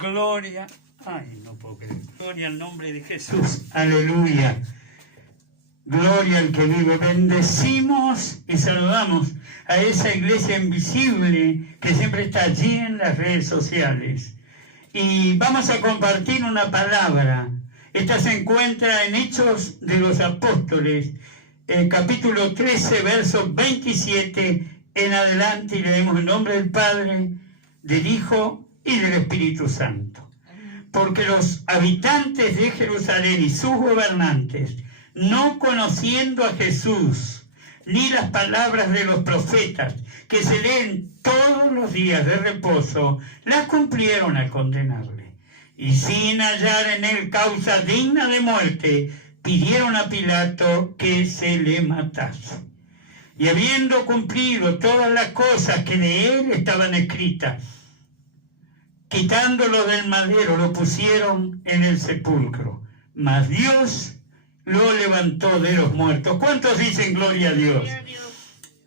Gloria, ay, no puedo creer. Gloria al nombre de Jesús. Aleluya. Gloria al que vive. Bendecimos y saludamos a esa iglesia invisible que siempre está allí en las redes sociales. Y vamos a compartir una palabra. Esta se encuentra en Hechos de los Apóstoles, capítulo 13, versos 27 en adelante, y leemos en nombre del Padre, del Hijo y del Espíritu Santo. Porque los habitantes de Jerusalén y sus gobernantes, no conociendo a Jesús, ni las palabras de los profetas, que se leen todos los días de reposo, las cumplieron al condenarle. Y sin hallar en él causa digna de muerte, pidieron a Pilato que se le matase. Y habiendo cumplido todas las cosas que de él estaban escritas, quitándolo del madero, lo pusieron en el sepulcro. Mas Dios lo levantó de los muertos. ¿Cuántos dicen gloria a Dios?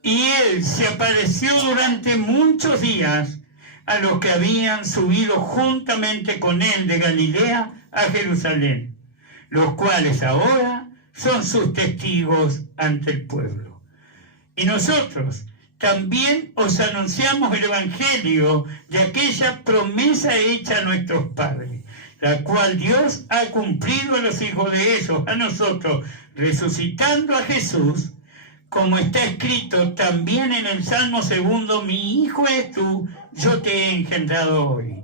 Y él se apareció durante muchos días a los que habían subido juntamente con él de Galilea a Jerusalén, los cuales ahora son sus testigos ante el pueblo. Y nosotros también os anunciamos el evangelio de aquella promesa hecha a nuestros padres, la cual Dios ha cumplido a los hijos de ellos, a nosotros, resucitando a Jesús, como está escrito también en el Salmo 2, mi hijo eres tú, yo te he engendrado hoy.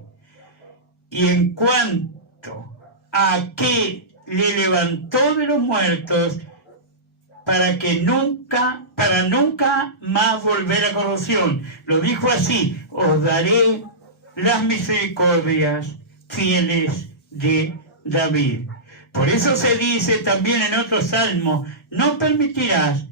Y en cuanto a que le levantó de los muertos, para nunca más volver a corrupción. Lo dijo así: os daré las misericordias fieles de David. Por eso se dice también en otro salmo: no permitirás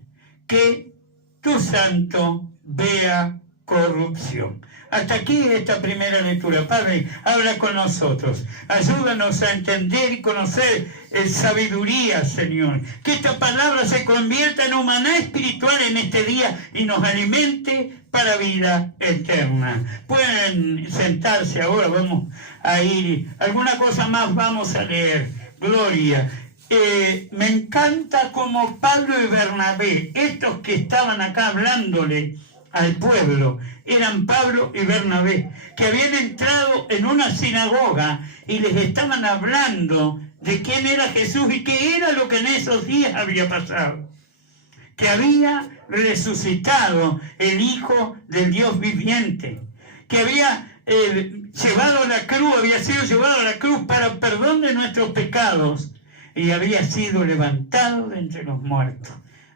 que tu santo vea corrupción. Hasta aquí esta primera lectura. Padre, habla con nosotros. Ayúdanos a entender y conocer sabiduría, Señor. Que esta palabra se convierta en un maná espiritual en este día y nos alimente para vida eterna. Pueden sentarse ahora, vamos a ir. Alguna cosa más vamos a leer. Gloria. Me encanta como Pablo y Bernabé, estos que estaban acá hablándole al pueblo, eran Pablo y Bernabé, que habían entrado en una sinagoga y les estaban hablando de quién era Jesús y qué era lo que en esos días había pasado. Que había resucitado el Hijo del Dios viviente, que había llevado a la cruz, había sido llevado a la cruz para perdón de nuestros pecados y había sido levantado de entre los muertos.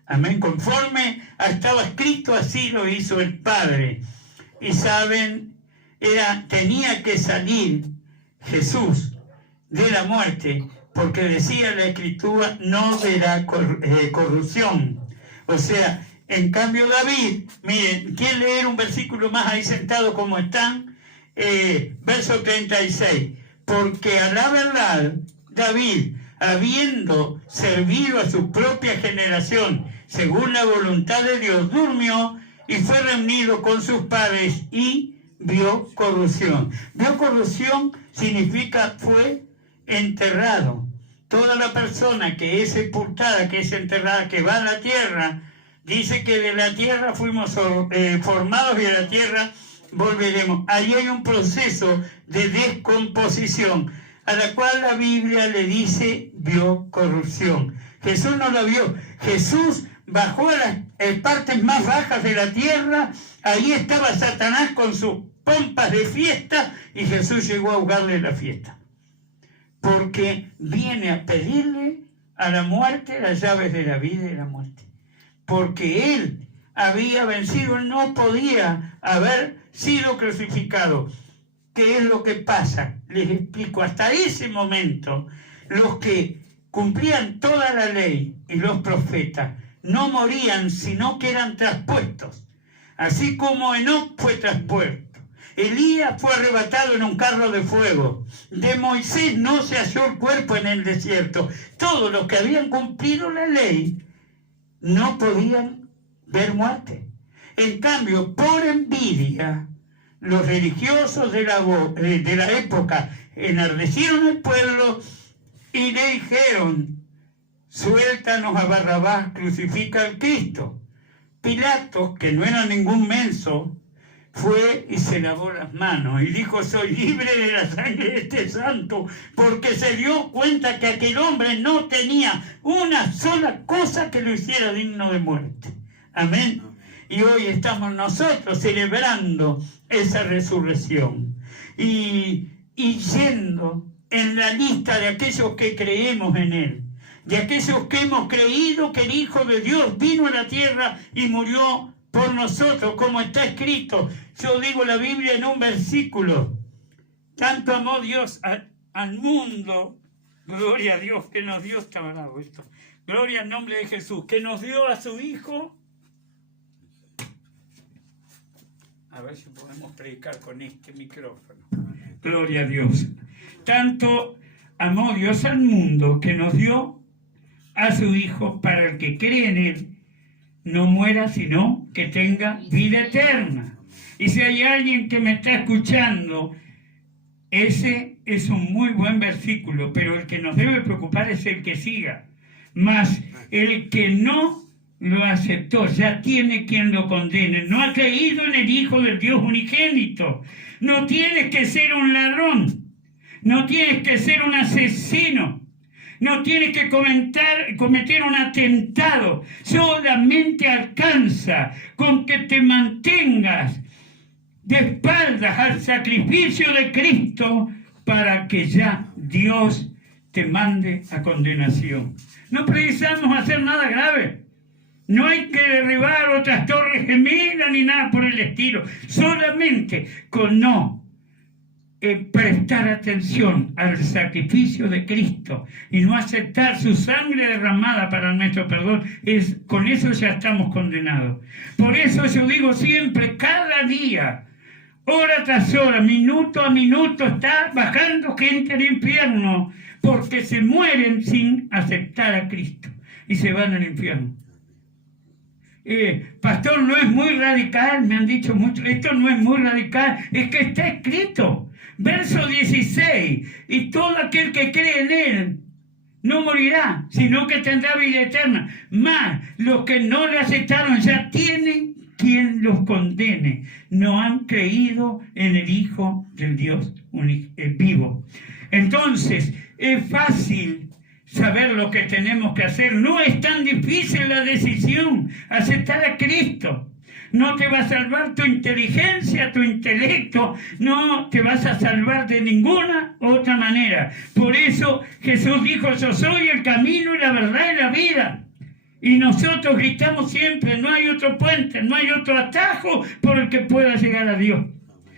Amén. Conforme estaba escrito, así lo hizo el Padre. Y saben, tenía que salir Jesús de la muerte, porque decía la Escritura, no verá corrupción. O sea, en cambio David, miren, ¿quieren leer un versículo más ahí sentado como están? Verso 36. Porque a la verdad, David, habiendo servido a su propia generación, según la voluntad de Dios, durmió y fue reunido con sus padres y vio corrupción. Vio corrupción significa fue enterrado. Toda la persona que es sepultada, que es enterrada, que va a la tierra, dice que de la tierra fuimos formados y de la tierra volveremos. Ahí hay un proceso de descomposición, a la cual la Biblia le dice vio corrupción. Jesús no la vio. Jesús bajó a las partes más bajas de la tierra. Ahí estaba Satanás con sus pompas de fiesta y Jesús llegó a ahogarle la fiesta. Porque viene a pedirle a la muerte las llaves de la vida y la muerte. Porque él había vencido, él no podía haber sido crucificado. ¿Qué es lo que pasa? Les explico. Hasta ese momento, los que cumplían toda la ley y los profetas no morían, sino que eran traspuestos. Así como Enoc fue traspuesto. Elías fue arrebatado en un carro de fuego. De Moisés no se halló el cuerpo en el desierto. Todos los que habían cumplido la ley no podían ver muerte. En cambio, por envidia, los religiosos de la época enardecieron al pueblo y le dijeron: suéltanos a Barrabás, crucifica al Cristo. Pilato, que no era ningún menso, fue y se lavó las manos y dijo: soy libre de la sangre de este santo, porque se dio cuenta que aquel hombre no tenía una sola cosa que lo hiciera digno de muerte. Amén. Y hoy estamos nosotros celebrando esa resurrección y yendo en la lista de aquellos que creemos en Él, de aquellos que hemos creído que el Hijo de Dios vino a la tierra y murió por nosotros, como está escrito. Yo digo la Biblia en un versículo: tanto amó Dios al mundo, gloria a Dios, que nos dio, está bravo esto, gloria al nombre de Jesús, que nos dio a su Hijo. A ver si podemos predicar con este micrófono. Gloria a Dios. Tanto amó Dios al mundo que nos dio a su Hijo, para el que cree en Él no muera, sino que tenga vida eterna. Y si hay alguien que me está escuchando, ese es un muy buen versículo, pero el que nos debe preocupar es el que siga. Mas el que no lo aceptó, ya tiene quien lo condene. No ha creído en el Hijo del Dios unigénito. No tienes que ser un ladrón, no tienes que ser un asesino, no tienes que cometer un atentado. Solamente alcanza con que te mantengas de espaldas al sacrificio de Cristo, para que ya Dios te mande a condenación. No precisamos hacer nada grave. No hay que derribar otras torres gemelas ni nada por el estilo. Solamente con prestar atención al sacrificio de Cristo y no aceptar su sangre derramada para nuestro perdón, con eso ya estamos condenados. Por eso yo digo siempre, cada día, hora tras hora, minuto a minuto, está bajando gente al infierno, porque se mueren sin aceptar a Cristo y se van al infierno. Pastor, no es muy radical, me han dicho mucho. Esto no es muy radical, es que está escrito, verso 16: y todo aquel que cree en Él no morirá, sino que tendrá vida eterna. Mas los que no le aceptaron ya tienen quien los condene. No han creído en el Hijo del Dios vivo. Entonces, es fácil saber lo que tenemos que hacer. No es tan difícil la decisión, aceptar a Cristo. No te va a salvar tu inteligencia, tu intelecto, no te vas a salvar de ninguna otra manera. Por eso Jesús dijo: yo soy el camino y la verdad y la vida. Y nosotros gritamos siempre: no hay otro puente, no hay otro atajo por el que pueda llegar a Dios.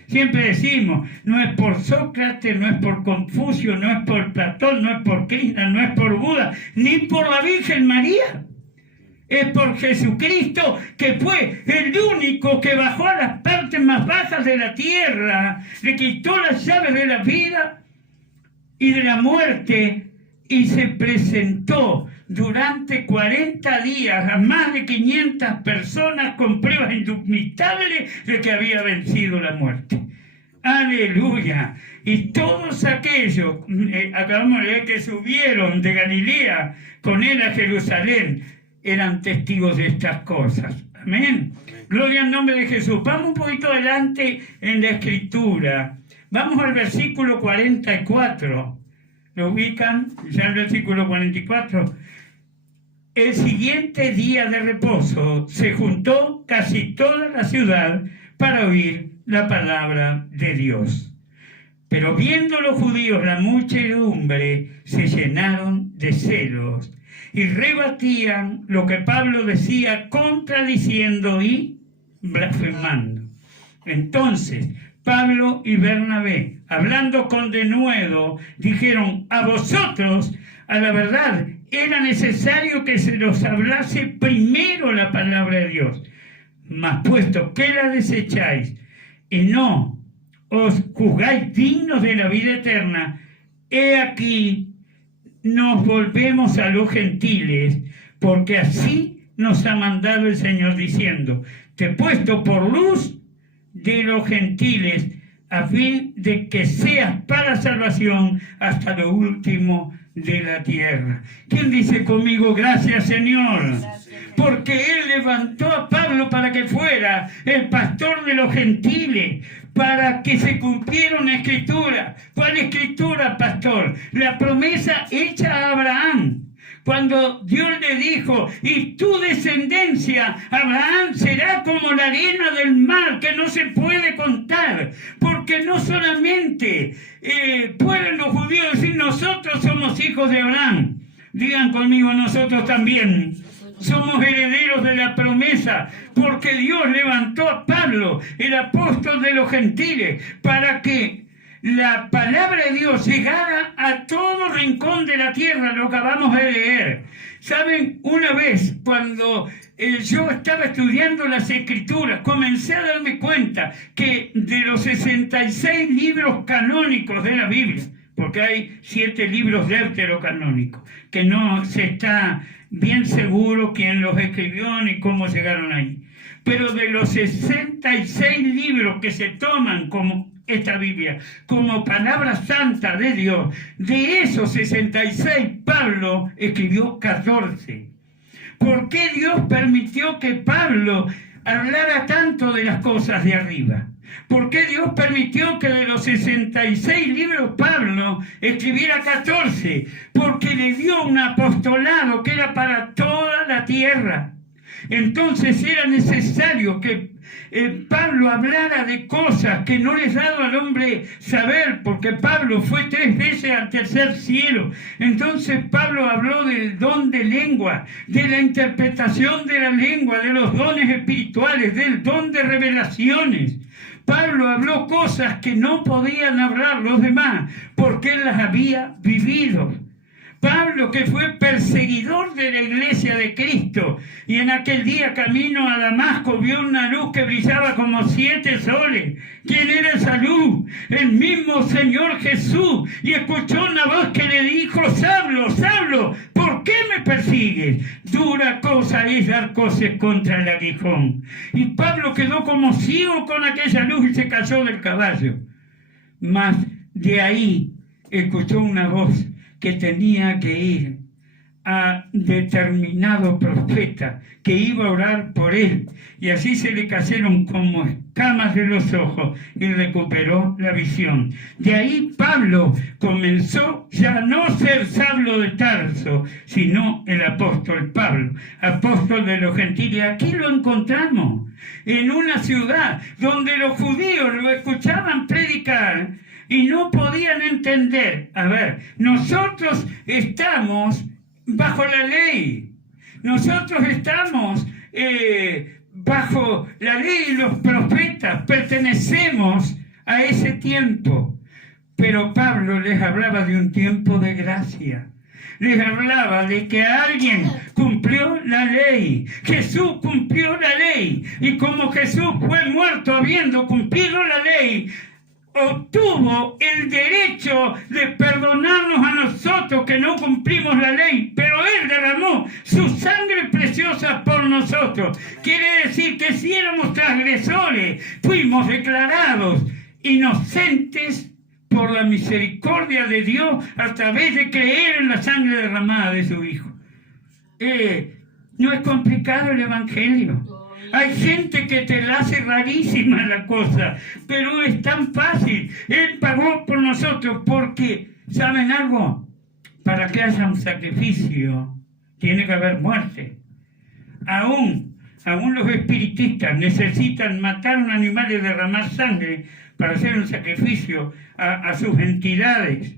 Siempre decimos: no es por Sócrates, no es por Confucio, no es por Platón, no es por Krishna, no es por Buda, ni por la Virgen María. Es por Jesucristo, que fue el único que bajó a las partes más bajas de la tierra, le quitó las llaves de la vida y de la muerte, y se presentó durante 40 días a más de 500 personas con pruebas indubitables de que había vencido la muerte. ¡Aleluya! Y todos aquellos, acabamos de leer, que subieron de Galilea con él a Jerusalén, eran testigos de estas cosas. Amén. Gloria al nombre de Jesús. Vamos un poquito adelante en la Escritura. Vamos al versículo 44. ¿Lo ubican? Ya el versículo 44. El siguiente día de reposo se juntó casi toda la ciudad para oír la palabra de Dios. Pero viendo los judíos la muchedumbre, se llenaron de celos y rebatían lo que Pablo decía, contradiciendo y blasfemando. Entonces Pablo y Bernabé, hablando con denuedo, dijeron: a vosotros, a la verdad, era necesario que se los hablase primero la palabra de Dios. Mas puesto que la desecháis y no os juzgáis dignos de la vida eterna, he aquí nos volvemos a los gentiles, porque así nos ha mandado el Señor, diciendo: te he puesto por luz de los gentiles, a fin de que seas para salvación hasta lo último de la tierra. ¿Quién dice conmigo, gracias Señor? Porque Él levantó a Pablo para que fuera el pastor de los gentiles, para que se cumpliera una escritura. ¿Cuál escritura, pastor? La promesa hecha a Abraham. Cuando Dios le dijo, y tu descendencia, Abraham, será como la arena del mar, que no se puede contar, porque no solamente pueden los judíos decir, nosotros somos hijos de Abraham. Digan conmigo, nosotros también somos herederos de la promesa, porque Dios levantó a Pablo, el apóstol de los gentiles, para que la palabra de Dios llegara a todo rincón de la tierra, lo acabamos de leer. Saben, una vez cuando yo estaba estudiando las Escrituras, comencé a darme cuenta que de los 66 libros canónicos de la Biblia, porque hay 7 libros deuterocanónicos, que no se está bien seguro quién los escribió ni cómo llegaron ahí. Pero de los 66 libros que se toman como esta Biblia, como palabra santa de Dios, de esos 66, Pablo escribió 14. ¿Por qué Dios permitió que Pablo hablara tanto de las cosas de arriba? ¿Por qué Dios permitió que de los 66 libros Pablo escribiera 14? Porque le dio un apostolado que era para toda la tierra. Entonces era necesario que Pablo hablara de cosas que no les ha dado al hombre saber, porque Pablo fue 3 veces al tercer cielo. Entonces Pablo habló del don de lengua, de la interpretación de la lengua, de los dones espirituales, del don de revelaciones. Pablo habló cosas que no podían hablar los demás, porque él las había vivido. Pablo, que fue perseguidor de la iglesia de Cristo, y en aquel día camino a Damasco vio una luz que brillaba como 7 soles. ¿Quién era esa luz? El mismo Señor Jesús. Y escuchó una voz que le dijo, Saulo, Saulo, ¿por qué me persigues? Dura cosa es dar cosas contra el aguijón. Y Pablo quedó como ciego con aquella luz y se cayó del caballo. Mas de ahí escuchó una voz que tenía que ir a determinado profeta que iba a orar por él, y así se le cayeron como escamas de los ojos y recuperó la visión. De ahí Pablo comenzó ya no ser Saulo de Tarso, sino el apóstol Pablo, apóstol de los gentiles. Aquí lo encontramos, en una ciudad donde los judíos lo escuchaban predicar y no podían entender. A ver, nosotros estamos bajo la ley. Nosotros estamos bajo la ley y los profetas. Pertenecemos a ese tiempo. Pero Pablo les hablaba de un tiempo de gracia. Les hablaba de que alguien cumplió la ley. Jesús cumplió la ley. Y como Jesús fue muerto habiendo cumplido la ley, obtuvo el derecho de perdonarnos a nosotros que no cumplimos la ley, pero Él derramó su sangre preciosa por nosotros. Quiere decir que si éramos transgresores, fuimos declarados inocentes por la misericordia de Dios a través de creer en la sangre derramada de su Hijo. No es complicado el Evangelio. Hay gente que te la hace rarísima la cosa, pero es tan fácil. Él pagó por nosotros porque, ¿saben algo? Para que haya un sacrificio, tiene que haber muerte. Aún los espiritistas necesitan matar a un animal y derramar sangre para hacer un sacrificio a sus entidades.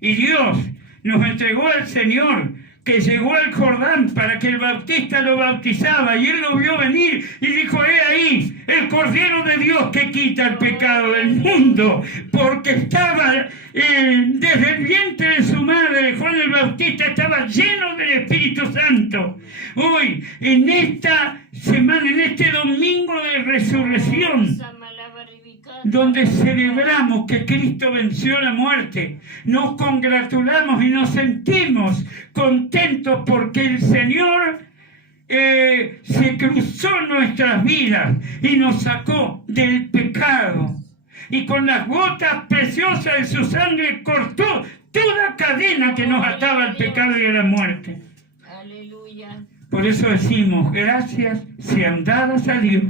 Y Dios nos entregó al Señor, que llegó al Jordán para que el bautista lo bautizaba, y él lo vio venir y dijo, he ahí el Cordero de Dios que quita el pecado del mundo, porque estaba desde el vientre de su madre, Juan el Bautista estaba lleno del Espíritu Santo. Hoy, en esta semana, en este domingo de resurrección, donde celebramos que Cristo venció la muerte, nos congratulamos y nos sentimos contentos porque el Señor se cruzó nuestras vidas y nos sacó del pecado. Y con las gotas preciosas de su sangre cortó toda cadena que nos ataba al pecado y a la muerte. Aleluya. Por eso decimos, gracias sean dadas a Dios,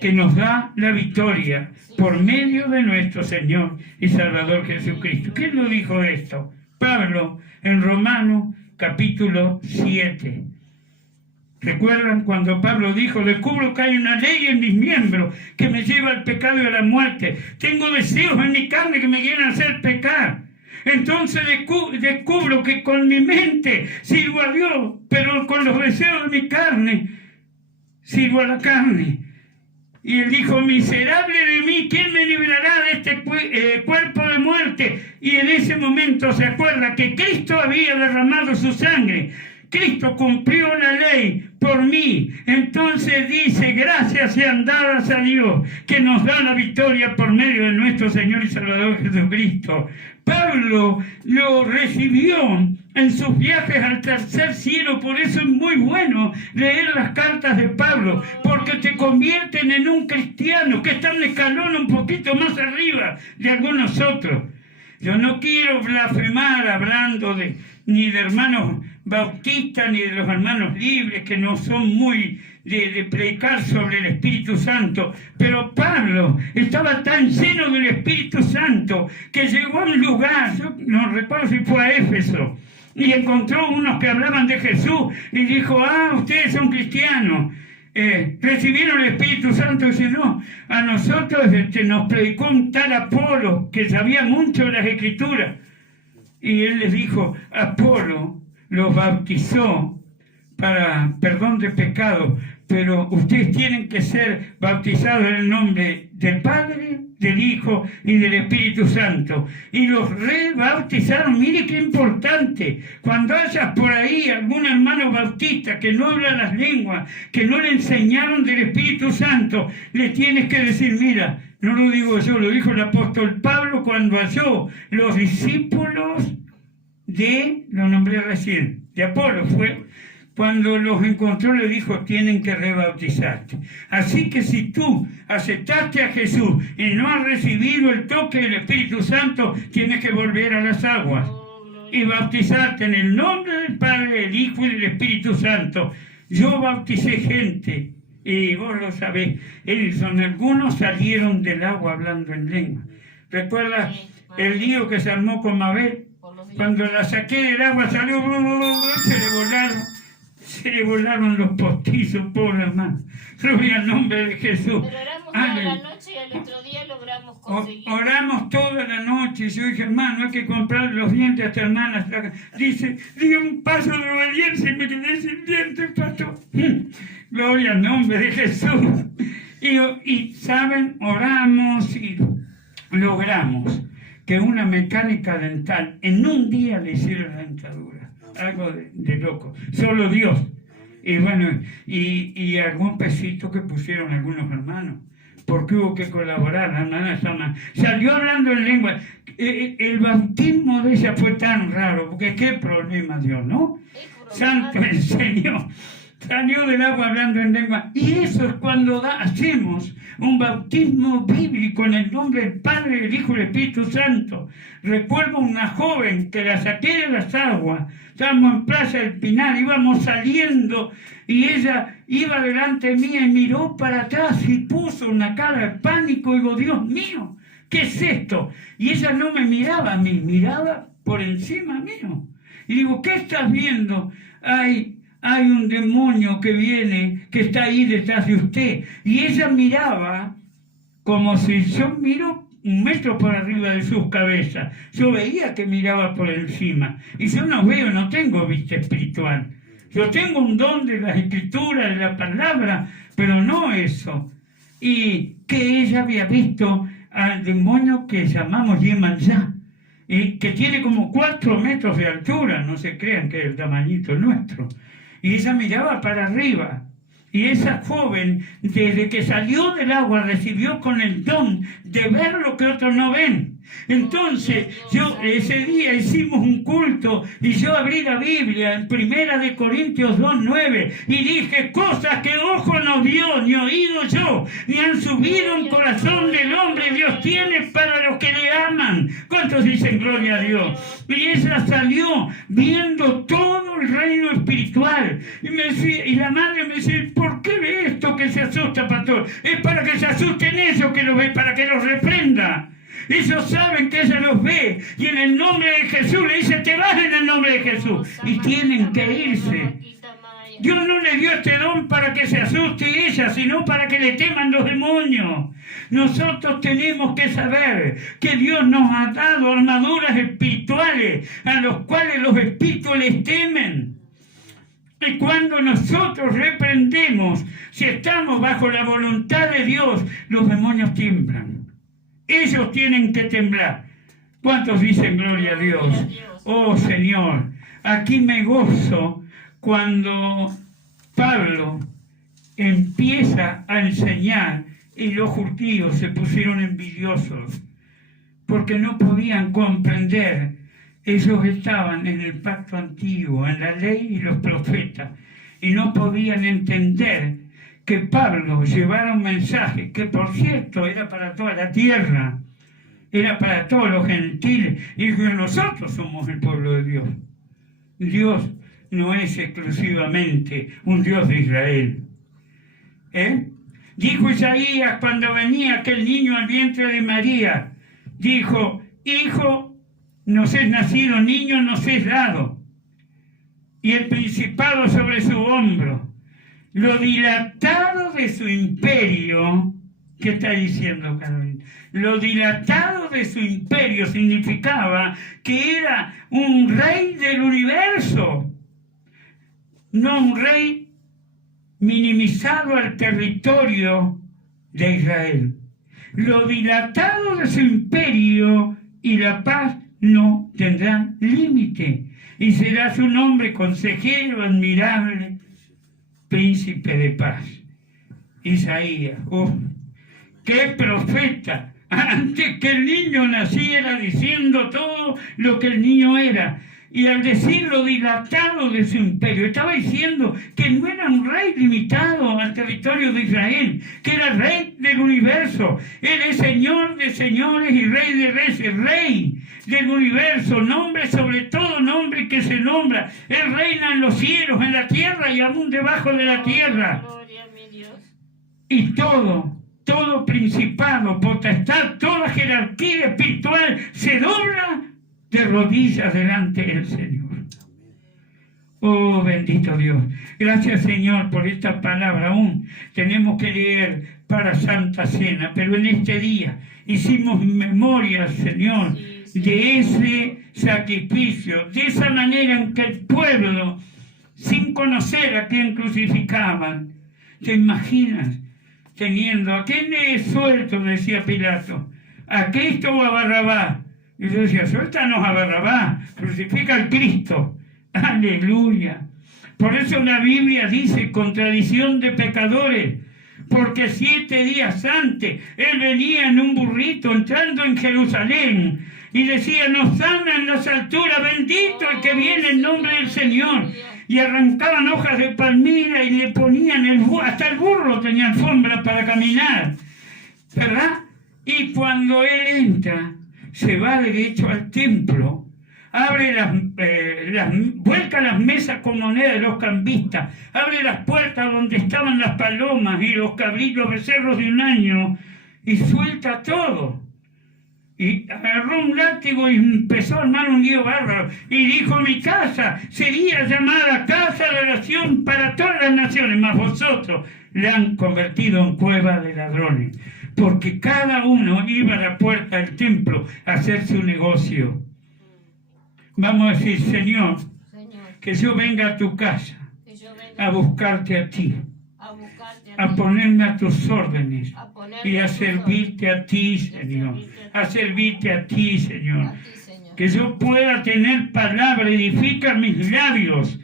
que nos da la victoria por medio de nuestro Señor y Salvador Jesucristo. ¿Quién lo dijo esto? Pablo, en Romanos capítulo 7. ¿Recuerdan cuando Pablo dijo, descubro que hay una ley en mis miembros que me lleva al pecado y a la muerte? Tengo deseos en mi carne que me quieren hacer pecar. Entonces descubro que con mi mente sirvo a Dios, pero con los deseos de mi carne sirvo a la carne. Y él dijo, miserable de mí, ¿quién me librará de este cuerpo de muerte? Y en ese momento se acuerda que Cristo había derramado su sangre. Cristo cumplió la ley por mí. Entonces dice, gracias sean dadas a Dios, que nos da la victoria por medio de nuestro Señor y Salvador Jesucristo. Pablo lo recibió en sus viajes al tercer cielo. Por eso es muy bueno leer las cartas de Pablo, porque te convierten en un cristiano que está en escalón un poquito más arriba de algunos otros. Yo no quiero blasfemar hablando ni de hermanos bautistas ni de los hermanos libres, que no son muy de predicar sobre el Espíritu Santo, pero Pablo estaba tan lleno del Espíritu Santo que llegó a un lugar, yo no recuerdo si fue a Éfeso, y encontró unos que hablaban de Jesús y dijo, ustedes son cristianos, recibieron el Espíritu Santo. Y dice, no, a nosotros nos predicó un tal Apolo que sabía mucho de las Escrituras. Y él les dijo, Apolo los bautizó para perdón de pecados, pero ustedes tienen que ser bautizados en el nombre del Padre, del Hijo y del Espíritu Santo. Y los rebautizaron. Mire qué importante. Cuando hayas por ahí algún hermano bautista que no habla las lenguas, que no le enseñaron del Espíritu Santo, le tienes que decir, mira, no lo digo yo, lo dijo el apóstol Pablo cuando halló los discípulos lo nombré recién, de Apolo fue. Cuando los encontró le dijo, tienen que rebautizarte. Así que si tú aceptaste a Jesús y no has recibido el toque del Espíritu Santo, tienes que volver a las aguas y bautizarte en el nombre del Padre, del Hijo y del Espíritu Santo. Yo bauticé gente, y vos lo sabés, algunos salieron del agua hablando en lengua. ¿Recuerdas el lío que se armó con Mabel? Cuando la saqué del agua salió, se le volaron los postizos, pobre hermano. Gloria al nombre de Jesús. Pero oramos toda la noche y al otro día logramos conseguir. Oramos toda la noche. Yo dije, hermano, hay que comprar los dientes a esta hermana. Dice, di un paso de obediencia y me quedé sin dientes, pastor. Gloria al nombre de Jesús. Y saben, oramos y logramos que una mecánica dental en un día le hiciera la dentadura. Algo de loco. Solo Dios. Y bueno, y algún pesito que pusieron algunos hermanos, porque hubo que colaborar. La hermana salió hablando en lengua. El bautismo de ella fue tan raro, porque qué problema Dios, ¿no? Santo el Señor. Salió del agua hablando en lengua. Y eso es cuando hacemos un bautismo bíblico en el nombre del Padre, del Hijo y del Espíritu Santo. Recuerdo una joven que la saqué de las aguas. Estábamos en Plaza del Pinar, íbamos saliendo y ella iba delante mía y miró para atrás y puso una cara de pánico. Y digo, Dios mío, ¿qué es esto? Y ella no me miraba a mí, miraba por encima mío. Y digo, ¿qué estás viendo? Hay un demonio que viene, que está ahí detrás de usted. Y ella miraba como si yo miro 1 metro por arriba de sus cabezas. Yo veía que miraba por encima. Y yo no tengo vista espiritual. Yo tengo un don de las escrituras, de la palabra, pero no eso. Y que ella había visto al demonio que llamamos Yemanjá, que tiene como 4 metros de altura, no se crean que es el tamañito nuestro. Y ella miraba para arriba. Y esa joven, desde que salió del agua, recibió con el don de ver lo que otros no ven. Entonces, ese día hicimos un culto y yo abrí la Biblia en 1 Corintios 2:9 y dije cosas que ojo no vio, ni oído yo, ni han subido en corazón del hombre. Dios tiene para los que le aman. ¿Cuántos dicen gloria a Dios? Y ella salió viendo todo el reino espiritual. Y la madre me dice, ¿por qué ve esto que se asusta, pastor? Es para que se asusten ellos que lo ven, para que los reprenda. Ellos saben que ella los ve y en el nombre de Jesús le dice, te vas en el nombre de Jesús, y tienen que irse. Dios no le dio este don para que se asuste ella, sino para que le teman los demonios. Nosotros tenemos que saber que Dios nos ha dado armaduras espirituales a los cuales los espíritus les temen. Y cuando nosotros reprendemos, si estamos bajo la voluntad de Dios, los demonios tiemblan. Ellos tienen que temblar. ¿Cuántos dicen gloria a Dios? Oh Señor, aquí me gozo cuando Pablo empieza a enseñar y los judíos se pusieron envidiosos porque no podían comprender. Ellos estaban en el pacto antiguo, en la ley y los profetas, y no podían entender que Pablo llevara un mensaje que, por cierto, era para toda la tierra, era para todos los gentiles, y que nosotros somos el pueblo de Dios. Dios no es exclusivamente un Dios de Israel. Dijo Isaías cuando venía aquel niño al vientre de María, dijo, hijo nos es nacido, niño nos es dado, y el principado sobre su hombro. Lo dilatado de su imperio, ¿qué está diciendo Carolina? Lo dilatado de su imperio significaba que era un rey del universo, no un rey minimizado al territorio de Israel. Lo dilatado de su imperio y la paz no tendrán límite, y será su nombre consejero admirable, príncipe de paz. Isaías, qué profeta, antes que el niño naciera, diciendo todo lo que el niño era. Y al decir lo dilatado de su imperio, estaba diciendo que no era un rey limitado al territorio de Israel, que era rey del universo. Él es Señor de señores y Rey de reyes, Rey del universo, nombre sobre todo nombre que se nombra. Él reina en los cielos, en la tierra y aún debajo de la tierra. Y todo principado, potestad, toda jerarquía espiritual se dobla de rodillas delante del Señor. Oh, bendito Dios. Gracias, Señor, por esta palabra. Aún tenemos que leer para Santa Cena, pero en este día hicimos memoria, Señor, de ese sacrificio, de esa manera en que el pueblo, sin conocer a quién crucificaban, ¿te imaginas? Teniendo, ¿a quién es suelto? Decía Pilato, ¿a Cristo o a Barrabás? Y yo decía, suéltanos a Barrabás, crucifica al Cristo. Aleluya. Por eso la Biblia dice, contradicción de pecadores, porque 7 días antes él venía en un burrito entrando en Jerusalén y decía, nos sana en las alturas, bendito el que viene en nombre del Señor. Y arrancaban hojas de palmira y le ponían hasta el burro tenía alfombra para caminar, ¿verdad? Y cuando él entra, se va derecho al templo, abre vuelca las mesas con moneda de los cambistas, abre las puertas donde estaban las palomas y los cabritos, becerros de un año, y suelta todo. Y agarró un látigo y empezó a armar un lío bárbaro. Y dijo, mi casa sería llamada casa de oración para todas las naciones, mas vosotros la han convertido en cueva de ladrones. Porque cada uno iba a la puerta del templo a hacer su negocio. Vamos a decir, Señor, que yo venga a tu casa a buscarte a ti, a ponerme a tus órdenes y a servirte a ti, Señor. A servirte a ti, Señor. Que yo pueda tener palabra, edifica mis labios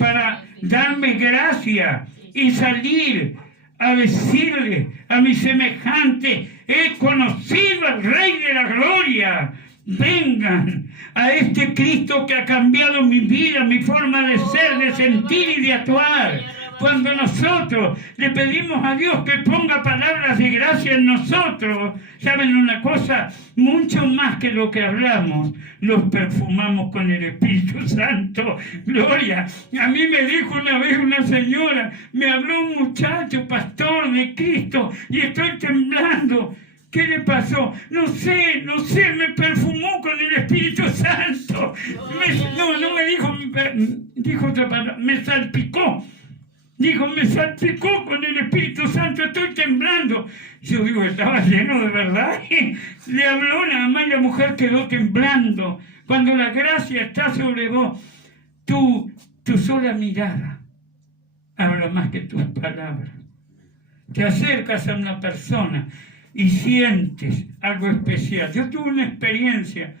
para darme gracia y salir a decirle a mis semejantes he conocido al Rey de la Gloria. Vengan a este Cristo que ha cambiado mi vida, mi forma de ser, de sentir y de actuar. Cuando nosotros le pedimos a Dios que ponga palabras de gracia en nosotros, ¿saben una cosa? Mucho más que lo que hablamos, los perfumamos con el Espíritu Santo. Gloria. A mí me dijo una vez una señora, me habló un muchacho, pastor de Cristo, y estoy temblando. ¿Qué le pasó? No sé, me perfumó con el Espíritu Santo. No me dijo, dijo otra palabra, me salpicó. Dijo, me salpicó con el Espíritu Santo, estoy temblando. Yo digo, estaba lleno de verdad. Le habló nada más, la mujer quedó temblando. Cuando la gracia está sobre vos, tu sola mirada habla más que tus palabras. Te acercas a una persona y sientes algo especial. Yo tuve una experiencia,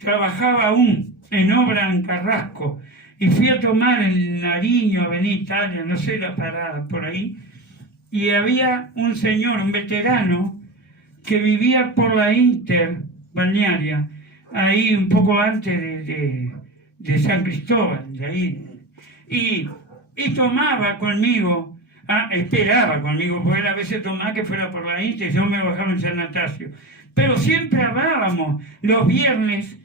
trabajaba aún en obra en Carrasco, y fui a tomar en Nariño, Avenida Italia, no sé la parada por ahí, y había un señor, un veterano, que vivía por la Inter balnearia, ahí un poco antes de San Cristóbal, de ahí, y tomaba conmigo, esperaba conmigo, porque él a veces tomaba que fuera por la Inter, y yo me bajaba en San Anastasio, pero siempre hablábamos los viernes.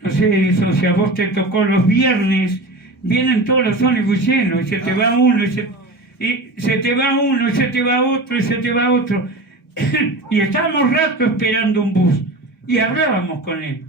No sé eso, si a vos te tocó los viernes, vienen todos los ómnibus llenos, y se te va uno, y se te va uno, y se te va otro, y se te va otro. Y estábamos rato esperando un bus, y hablábamos con él.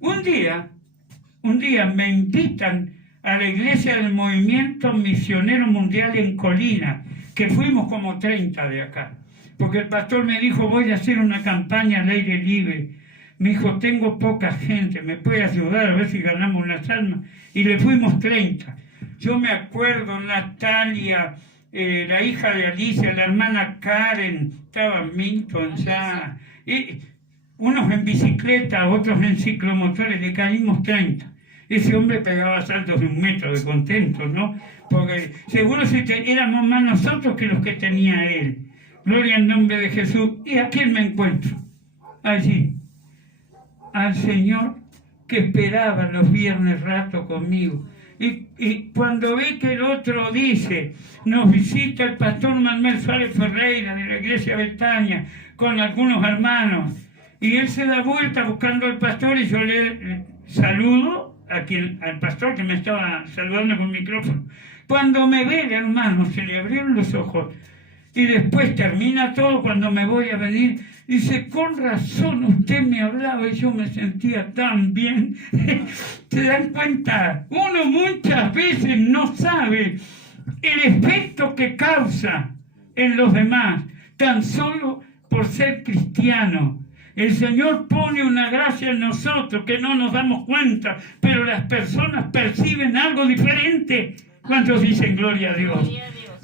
Un día me invitan a la iglesia del Movimiento Misionero Mundial en Colina, que fuimos como 30 de acá, porque el pastor me dijo, voy a hacer una campaña al aire libre. Me dijo, tengo poca gente, ¿me puede ayudar a ver si ganamos unas almas? Y le fuimos 30. Yo me acuerdo, Natalia, la hija de Alicia, la hermana Karen, estaba Milton ya, y unos en bicicleta, otros en ciclomotores, le caímos 30. Ese hombre pegaba saltos de 1 metro de contento, ¿no? Porque seguro éramos más nosotros que los que tenía él. Gloria al nombre de Jesús. Y aquí me encuentro, allí, al Señor que esperaba los viernes rato conmigo. Y cuando ve que el otro dice, nos visita el pastor Manuel Suárez Ferreira de la iglesia Betania con algunos hermanos, y él se da vuelta buscando al pastor, y yo le saludo al pastor que me estaba saludando con micrófono. Cuando me ve el hermano, se le abrieron los ojos, y después termina todo, cuando me voy a venir, dice, con razón usted me hablaba y yo me sentía tan bien. ¿Se dan cuenta? Uno muchas veces no sabe el efecto que causa en los demás, tan solo por ser cristiano. El Señor pone una gracia en nosotros que no nos damos cuenta, pero las personas perciben algo diferente. ¿Cuántos dicen gloria a Dios?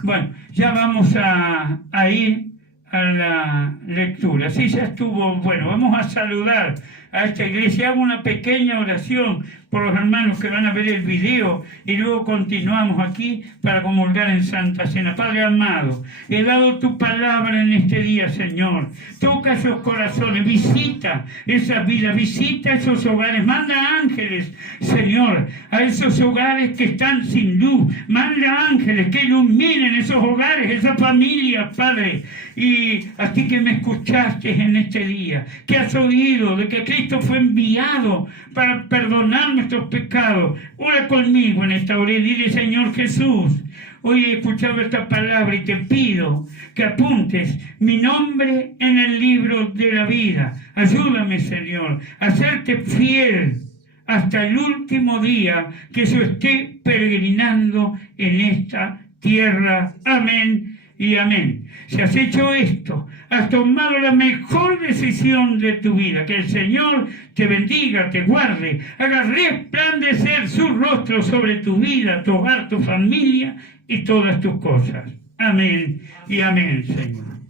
Bueno, ya vamos a ir a la lectura. Sí, ya estuvo. Bueno, vamos a saludar a esta iglesia. Hago una pequeña oración por los hermanos que van a ver el video y luego continuamos aquí para comulgar en Santa Cena. Padre amado, he dado tu palabra en este día, Señor. Toca esos corazones, visita esas vidas, visita esos hogares, manda ángeles, Señor, a esos hogares que están sin luz. Manda ángeles que iluminen esos hogares, esas familias, Padre. Y a ti que me escuchaste en este día, que has oído de que Cristo fue enviado para perdonar nuestros pecados, ora conmigo en esta hora y dile, Señor Jesús, hoy he escuchado esta palabra y te pido que apuntes mi nombre en el libro de la vida. Ayúdame, Señor, a serte fiel hasta el último día que yo esté peregrinando en esta tierra. Amén y amén. Si has hecho esto, has tomado la mejor decisión de tu vida. Que el Señor te bendiga, te guarde, haga resplandecer su rostro sobre tu vida, tu hogar, tu familia y todas tus cosas. Amén y amén, Señor.